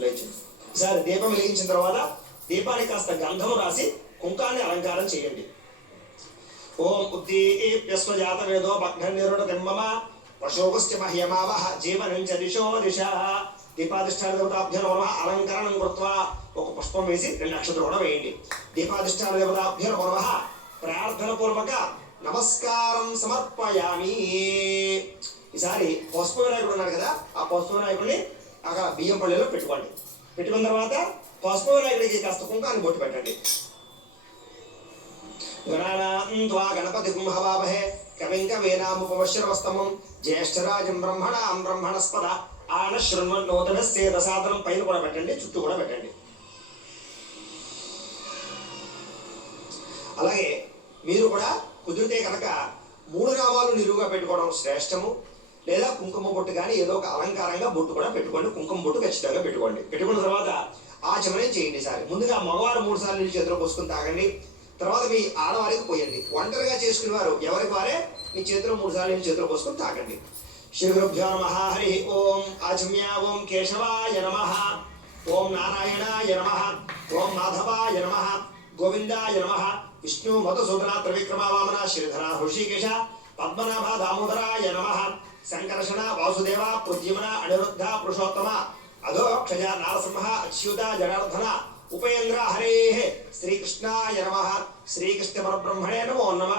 లేచింది. సార్ దీపం వెలిగించిన తర్వాత దీపానికి కాస్త గంధం రాసి కుంకాన్ని అలంకారం చేయండి. ఓం ఉద్దీప్యస్వజాత వేదో భగ్న నిరుణ తిమ్మమ పశోగుస్య మహ్యమావహ జీవనం చ దిశో దిశ. దీపాధిష్టాన దేవతాభ్య నమ అలంకరణం కృత్వా. ఒక పుష్పం వేసి రెండు నక్షత్రం కూడా వేయండి. దీపాధిష్టాన దేవతాభ్య నమ ప్రార్థన పూర్వక నమస్కారం సమర్పయామి. ఈసారి పసుపు వినాయకుడు ఉన్నాడు కదా ఆ పసుపు వినాయకుడిని అక్కడ బియ్యం పళ్ళలో పెట్టుకోండి. పెట్టుకున్న తర్వాత పసుపు వినాయకుడికి కాస్త కుంకాన్ని బొట్టు పెట్టండి. గణానాం త్వా గణపతి హవామహే కవిం జ్యేష్ఠరాజం బ్రహ్మణాం బ్రహ్మణస్పద ఆన శృణ్వన్నోతన సేదసాదనం పైన కూడా పెట్టండి చుట్టూ కూడా పెట్టండి. అలాగే మీరు కూడా కుదిరితే కనుక మూడు నామాలు నిలువుగా పెట్టుకోవడం శ్రేష్టము. లేదా కుంకుమ బొట్టు కానీ ఏదో ఒక అలంకారంగా బొట్టు కూడా పెట్టుకోండి. కుంకుమ బొట్టు ఖచ్చితంగా పెట్టుకోండి. పెట్టుకున్న తర్వాత ఆచమనం చేయండి సార్. ముందుగా మగవారు మూడు సార్లు నీళ్ళు చేతిలో పోసుకుని తాగండి. తర్వాత మీ ఆడవారికి పోయండి. ఒంటరిగా చేసుకునే వారు ఎవరికి వారే? మీ చేతిలో మూడు సార్లు నీళ్ళు చేతిలో పోసుకుని తాగండి. శ్రీ గురుభ్యో నమ. హరి ఓం ఆచమ్య ఓం కేశవాయ నమ. ఓం నారాయణాయ నమ. ఓం మాధవాయ నమ. గోవిందాయ నమ. విష్ణు మధుసూదన త్రివిక్రమావామన శ్రీధర హృషికేశ. పద్మనాభ దామోదరాయ నమ. సంకర్షణ వాసుదేవ పృథ్యమన అనిరుద్ధ పురుషోత్తమ. అధోక్షజ నారసింహ అచ్యుత జనార్దన. ఉపేంద్ర హరే. శ్రీకృష్ణాయ నమ. శ్రీకృష్ణ పరబ్రహ్మణే నమో నమ.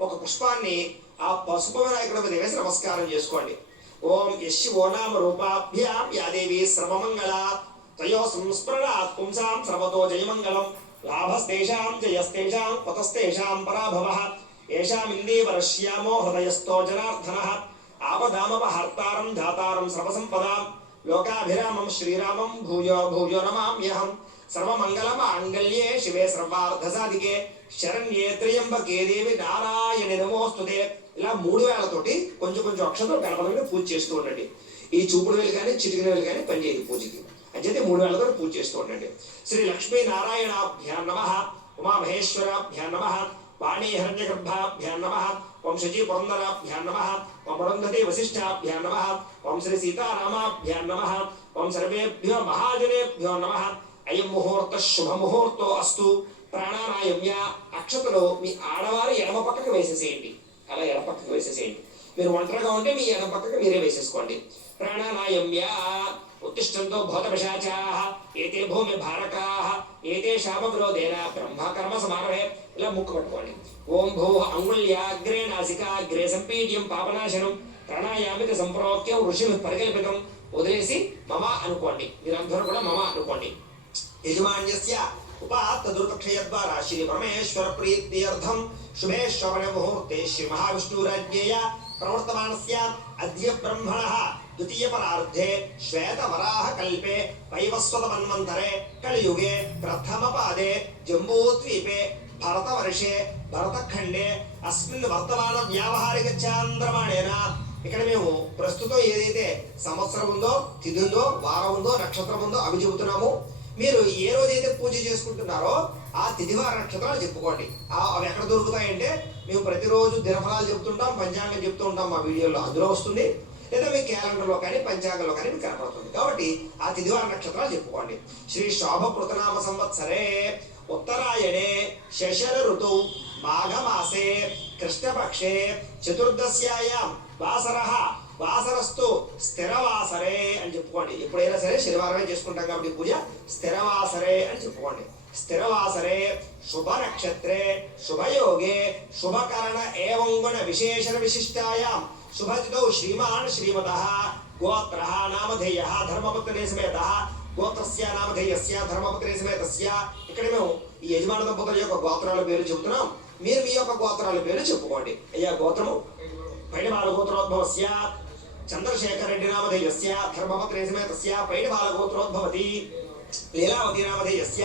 ఒక పుష్పాన్ని ఆ పసుపు వినాయకుడి మీద వేసి నమస్కారం చేసుకోండి. ఓం యశ్ ఓనామ రూపాభ్యాం యాదేవి సర్వమంగళ తయో సంస్మరణాత్ పుంసాం సర్వతో జయమంగళం లాభస్తేషాం జయస్తేషాం పతస్తేషాం పరాభవ ఏషామిందేవరశ్యామో హృదయస్థో జనార్దనః ఆపదామపహర్తారం ధాతారం సర్వసంపదాం లోకాభిరామం శ్రీరామం భూయో భూయో నమామ్యహం సర్వమంగళమాంగళ్యే శివే సర్వార్థసాధికే శరణ్యే త్రయంబకే దేవి నారాయణి నమోస్తుతే ఇలా మూడు వేలతోటి కొంచెం కొంచెం అక్షరం గణపతి పూజ చేస్తూ ఉండండి. ఈ చూపుడు వేలు కానీ చిటికిన వేలు కానీ పనిచేయదు పూజకి. అంచేతే మూడు వేలతో పూజ చేస్తూ ఉండండి. శ్రీ లక్ష్మీ నారాయణాభ్యాం నమ ఉమామహేశ్వరాభ్యాం నమ వాణీ హిరణ్యగర్భాభ్యాం నమ ఓం శచీ పురందరాభ్యాం నమ ఓం అరుంధతి వశిష్ఠాభ్యాం నమ ఓం శ్రీ సీతారామాభ్యాం నమ ఓం సర్వేభ్యో మహాజనేభ్యో నమ అయం ముహూర్త శుభముహూర్తో అస్తు ప్రాణానాయమ్య అక్షతలో మీ ఆడవారి ఎడమ పక్కకు వేసేసేయండి. అలా ఎడమ పక్కకు వేసేసేయండి. మీరు ఒంటరిగా ఉంటే మీ ఎడమ పక్కకు మీరే వేసేసుకోండి. ప్రాణానాయమ్య ఉత్తిష్టంతో భూతపిశాచాః ఏతే భూమి భారకాః ఏతే శాపవిరోధేన బ్రహ్మకర్మ సమారభే ఇలా ముక్కు పట్టుకోండి. ఓం భూ అంగుళ్యాగ్రే నాసికాగ్రే సంపీడ్యం పాపనాశనం ప్రాణాయామిక సంప్రోక్యం ఋషి పరికల్పితం వదిలేసి మమ అనుకోండి. మీరందరూ కూడా మమ అనుకోండి. యజమాన్యస్య ఉపాత్తదుర్పక్షయద్వారా శ్రీ పరమేశ్వర ప్రీత్యర్థం. శుభేశ్వర ముహూర్తే శ్రీ మహావిష్ణురాజ్ఞేయ ప్రవర్తమాన అద్య బ్రహ్మణ ద్వితీయ పరార్ధే శ్వేత వరాహ కల్పే వైవస్వత మన్వంతరే కలియుగే ప్రథమ పాదే జంబూద్వీపే భరతవర్షే భరతఖండే అస్మిన్ వర్తమాన వ్యావహారిక చాంద్రమాణేన ఇక్కడ మేము ప్రస్తుతం ఏదైతే సంవత్సరం ఉందో తిథి ఉందో వారం ఉందో నక్షత్రం ఉందో అవి చెబుతున్నాము. మీరు ఏ రోజైతే పూజ చేసుకుంటున్నారో ఆ తిథివార నక్షత్రాలు చెప్పుకోండి. ఆ అవి ఎక్కడ దొరుకుతాయంటే మేము ప్రతిరోజు దినఫలాలు చెప్తుంటాం పంచాంగం చెప్తూ ఉంటాం మా వీడియోలో. అందులో వస్తుంది. లేదా మీ క్యాలెండర్లో కానీ పంచాంగంలో కానీ మీకు కనపడుతుంది. కాబట్టి ఆ తిదివార నక్షత్రాలు చెప్పుకోండి. శ్రీ శోభకృతనామ సంవత్సరే ఉత్తరాయణే శశర ఋతు మాఘమాసే కృష్ణపక్షే చతుర్దశ్యాయాం వాసర వాసరస్తు స్థిరవాసరే అని చెప్పుకోండి. ఎప్పుడైనా సరే శనివారమే చేసుకుంటాం కాబట్టి పూజ స్థిరవాసరే అని చెప్పుకోండి. స్థిరవాసరే శుభ నక్షత్రే శుభయోగే శుభకరణ ఏవం గుణ విశేషణ విశిష్టాయాం. శుభజితో శ్రీమాన్ శ్రీమత గోత్ర నామధేయ ధర్మపత్రే సమేత గోత్రస్య నామధేయస్య ధర్మపత్రే సమేతస్య. ఇక్కడ మేము ఈ యజమాన దంపతుల యొక్క గోత్రాల పేరు చెబుతున్నాం మీరు మీ యొక్క గోత్రాల పేరు చెప్పుకోండి. అయ్యా గోత్రము? పైడిబాల గోత్రోద్భవస్య చంద్రశేఖర రెడ్డి నామధేయస్య ధర్మపత్రే సమేతస్య పైడిబాల గోత్రోద్భవతి లీలావతి నామధేయస్య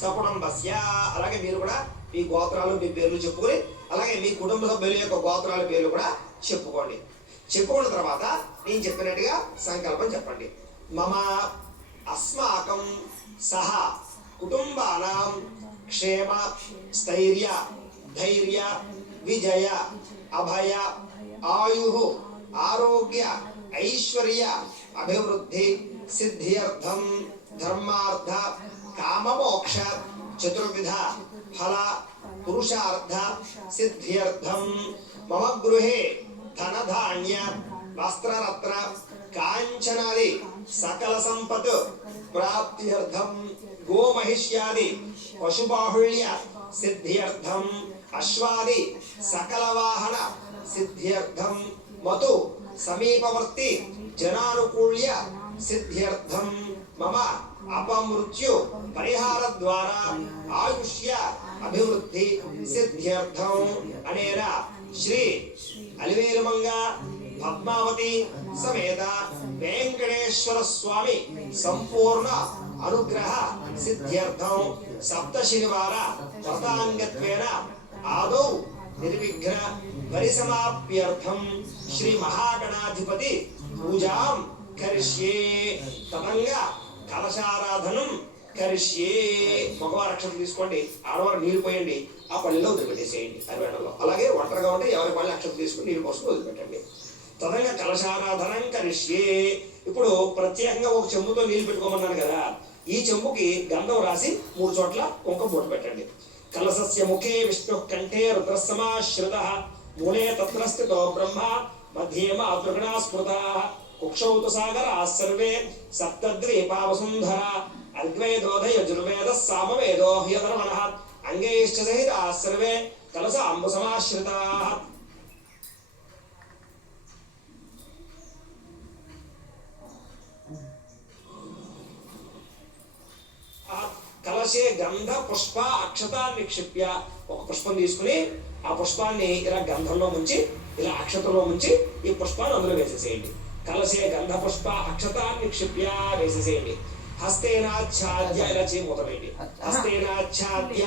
సకుటుంబస్య అలాగే మీరు కూడా మీ గోత్రాలు మీ పేర్లు చెప్పుకొని అలాగే మీ కుటుంబ సభ్యుల యొక్క గోత్రాల పేర్లు కూడా చెప్పుకోండి. చెప్పుకున్న తర్వాత నేను చెప్పినట్టుగా సంకల్పం చెప్పండి. మమ అస్మాకం సహ కుటుంబానాం క్షేమ స్థైర్య ధైర్య విజయ అభయ ఆయు आरोग्य, ऐश्वर्य, अभिवृद्धि सिद्धियर्थम धर्मार्थ काम मोक्ष चतुर्विध, फल, पुरुषार्थ सिद्धियर्थम मम गृहे धन धान्य वस्त्र रत्न कांचनादि सकल संपत् प्राप्त्यर्थम गोमहिष्यादि, पशुबाहुल्य सिद्धियर्थम अश्वादि सकल वाहन सिद्धियर्थम మతు సమీపవర్తి జనానుకూల్య సిద్ధ్యర్థం మమ అపమృత్యు పరిహార ద్వారా ఆయుష్య అభివృద్ధి సిద్ధ్యర్థం అనేన శ్రీ అలివేలుమంగ పద్మావతి సమేత వెంకటేశ్వర స్వామి సంపూర్ణ అనుగ్రహ సిద్ధ్యర్థం సప్త శనివార వ్రతాంగత్వేన ఆదౌ నిర్విఘ్న పరిసమాప్యర్థం శ్రీ మహాగణాధిపతి పూజాం కరిష్యే. తదంగా కలశారాధనం కరిష్యే. మగవారు అక్షరం తీసుకోండి ఆడవారు నీళ్ళు పోయండి ఆ పళ్ళలో వదిలిపెట్టేసేయండి అరివేటలో. అలాగే ఒంటరిగా ఉంటే ఎవరి పళ్ళు అక్షరం తీసుకుని నీరు కోసం వదిలిపెట్టండి. తదంగా కలశారాధనం కరిష్యే. ఇప్పుడు ప్రత్యేకంగా ఒక చెంబుతో నీళ్ళు పెట్టుకోమన్నాను కదా ఈ చెంబుకి గంధం రాసి మూడు చోట్ల కుంకం బొట్టు పెట్టండి. కలసస్య ముఖే విష్ణు కంఠే రుద్రసమాశ్రిత మూలే తత్రస్థితో బ్రహ్మ మధ్యేమ అతృగణా స్మృత కుక్షౌ తు సాగరా సర్వే సప్తద్వీపా వసుంధర అద్వైతోధ సామవేదో హ్యధర్మణ అంగైశ్చ సహితా సర్వే కలస అంబు సమాశ్రితా కలశే గంధ పుష్ప అక్షత నిక్షిప్య ఒక పుష్పం తీసుకుని ఆ పుష్పాన్ని ఇలా గంధంలో ముంచి ఇలా అక్షతలో ముంచి ఈ పుష్పాన్ని అందులో వేసేసేయండి. కలసే గంధ పుష్ప అక్షత నిక్షిప్య వేసేసేయండి. హస్తేనాచ్ఛాద్య ఇలా చేయి మూతవేయండి హస్తేనాచ్ఛాద్య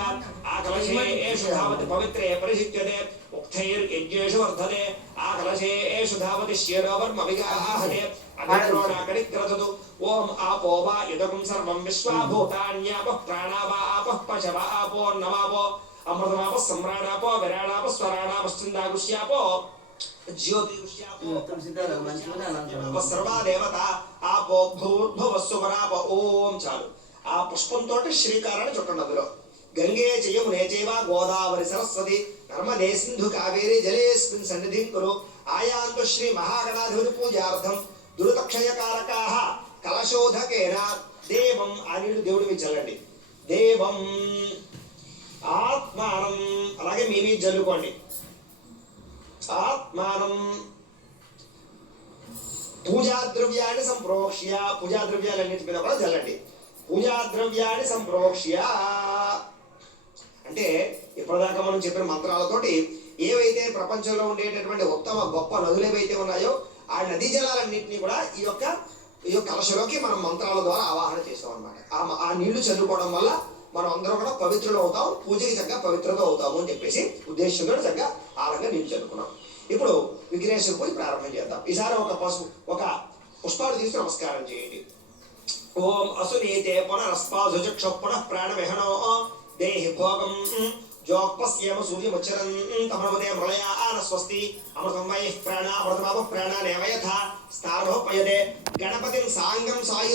ఆ కలశే ఏషు ధావతి పవిత్రే పరిశిత్యతే ఉక్తైర్ యజ్ఞేషు వర్ధతే ఆ కలశే ఏషు ధావతి శ్యేరోవర్మ విగాహతే అభిద్రోణాకరిగ్రదదు ఓం ఆపో వా ఇదకం సర్వం విశ్వాభూతాన్యాపః ప్రాణావాపః పశవ ఆపో నమాపో అమృతమాప సమ్రాడాపో విరాడాప స్వరాడాపశ్చందాగుష్యాపో జ్యోతిగుష్యాపో తులసిదారు మంచిగానే అలంకరణ సర్వా దేవత ఆపో భూర్భువస్సు వరాప ఓం చాలు. ఆ పుష్పంతో శ్రీకారాన్ని చుట్టండి అందులో. గంగే జయమునే చైవ గోదావరి సరస్వతి నర్మదే సింధు కావేరి జలేస్మిన్ సన్నిధిం కురు. ఆయాంతు శ్రీ మహాగణాధిపతి పూజార్థం. దురితక్షయకారకాః కలశోధకేనా దేవం ఆ నీళ్ళు దేవుడి మీద చల్లండి. దేవం ఆత్మానం అలాగే మీ మీద చల్లుకోండి ఆత్మానం పూజా ద్రవ్యాన్ని సంప్రోక్ష్య పూజా ద్రవ్యాలన్నిటి మీద కూడా చల్లండి పూజా ద్రవ్యాన్ని సంప్రోక్ష్య. అంటే ఇప్పటిదాకా మనం చెప్పిన మంత్రాలతోటి ఏవైతే ప్రపంచంలో ఉండేటటువంటి ఉత్తమ గొప్ప నదులు ఏవైతే ఉన్నాయో ఆ నదీ జలాలన్నింటినీ కూడా ఈ యొక్క ఈ యొక్క కలశలోకి మనం మంత్రాల ద్వారా ఆవాహన చేస్తాం అనమాట ఆ నీళ్ళు చల్లుకోవడం వల్ల మనం అందరం కూడా పవిత్రులు అవుతాం పూజకి చక్కగా పవిత్రత అవుతాము అని చెప్పేసి ఉద్దేశంతో చక్కగా ఆ రంగా నీళ్ళు చల్లుకున్నాం. ఇప్పుడు విఘ్నేశ్వర పూజ ప్రారంభం చేద్దాం. ఈసారి ఒక పసుపు ఒక పుష్పాలు తీసి నమస్కారం చేయండి. ఓం అసునీతే పునరస్పాసుచక్ష పునః ప్రాణమిహనో దేహి భోగం జోక్పస్యేమ సూర్యముచ్చరన్ తమనమదే మృళయా స్వస్తి అమృతం వై ప్రాణ అమృతమాప ప్రాణానేవ యథ గణపతిం సాంగం సాయు